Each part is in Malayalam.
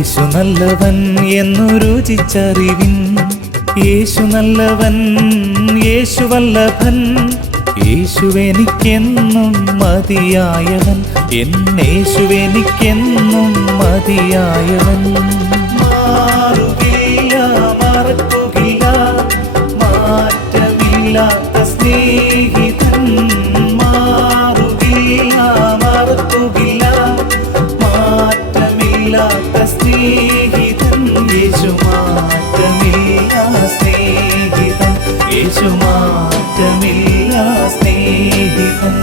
യേശു നല്ലവൻ എന്നു രുചിച്ചറിവിൻ. യേശു നല്ലവൻ, യേശു വല്ലഭൻ. യേശുവെനിക്കെന്നും മതിയായവൻ, എന്നേശുവെനിക്കെന്നും മതിയായവൻ. മാറുകയില്ല, മറക്കുകയില്ല, മാറ്റമില്ലാത്ത സ്നേഹിതൻ. മാറുകയില്ല, മറക്കുകയില്ല, മാറ്റമില്ലാത്ത സ്നേഹിതൻ. യേശു മാറ്റമില്ല സ്നേഹിതൻ, യേശു മാറ്റമില്ല സ്നേഹിതൻ.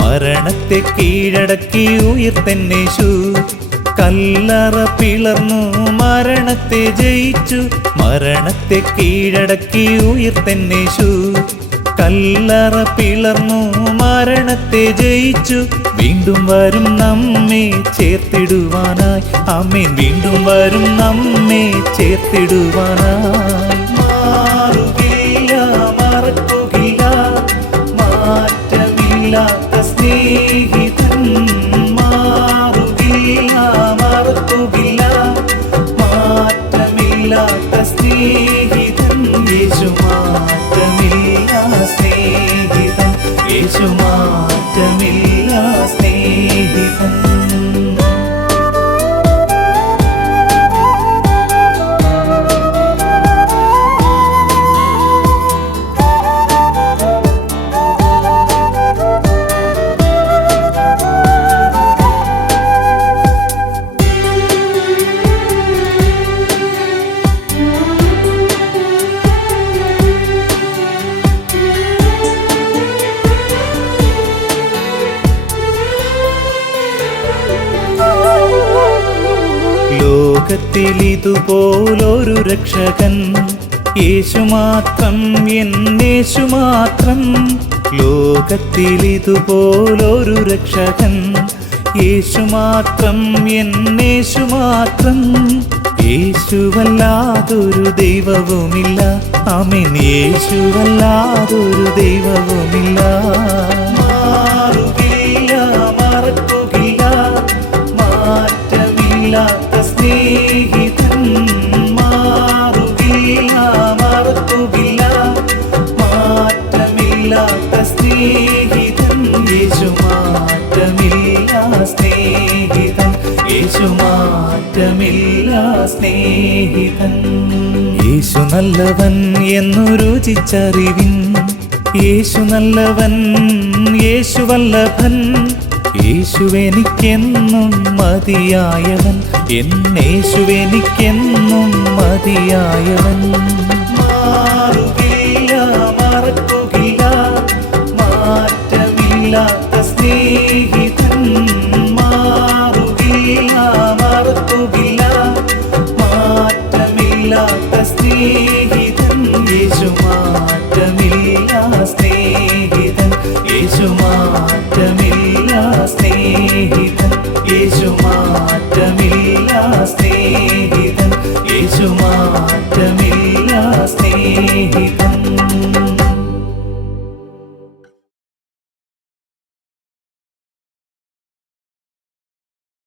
മരണത്തെ കീഴടക്കി ഉയർത്തെന്നേശു, കല്ലറ പിളർന്നു മരണത്തെ ജയിച്ചു. മരണത്തെ കീഴടക്കി ഉയർത്തെന്നേശു, കല്ലറ പിളർന്നു മരണത്തെ ജയിച്ചു. വീണ്ടും വരും നമ്മെ ചേർത്തിടുവാനായി, ആമേൻ. വീണ്ടും വരും നമ്മെ ചേർത്തിടുവാനായി. മാറുകയില്ല, മറക്കുകയില്ല, മാറ്റമില്ലാത്ത സ്നേഹിതൻ. മാറുകയില്ല, മറക്കുകയില്ല, മാറ്റമില്ലാത്ത സ്നേഹിതൻ. യേശു മാറ്റമില്ല സ്നേഹിതൻ, യേശു മാറ്റമില്ല സ്നേഹിതൻ. ലോകത്തിലിതുപോലൊരു രക്ഷകൻ യേശു മാത്രം, എന്നേശു മാത്രം. ലോകത്തിലിതുപോലൊരു രക്ഷകൻ യേശു മാത്രം, എന്നേശു മാത്രം. യേശുവല്ലാതൊരു ദൈവവുമില്ല, ആമേൻ. യേശുവല്ലാതൊരു ദൈവവുമില്ല. മാറുകയില്ല, മറക്കുകയില്ല, മാറ്റമില്ലാത്ത സ്നേഹിതൻ. മാറുകയില്ല, മറക്കുകയില്ല, മാറ്റമില്ലാത്ത സ്നേഹിതൻ. യേശു മാറ്റമില്ല സ്നേഹിതൻ, യേശു മാറ്റമില്ല സ്നേഹിതൻ. യേശു നല്ലവൻ എന്നു രുചിച്ചറിവിൻ. യേശു നല്ലവൻ, യേശു വല്ലഭൻ. യേശുവെനിക്കെന്നും മതിയായവൻ, എന്നേശുവെനിക്കെന്നും മതിയായവൻ. മാറുകയില്ല, മറക്കുകയില്ല, മാറ്റമില്ലാത്ത സ്നേഹിതൻ. മാറുകയില്ല, മറക്കുകയില്ല, മാറ്റമില്ലാത്ത സ്നേഹിതൻ. യേശു മാറ്റമില്ല സ്നേഹിതൻ, യേശു മാറ്റമില്ല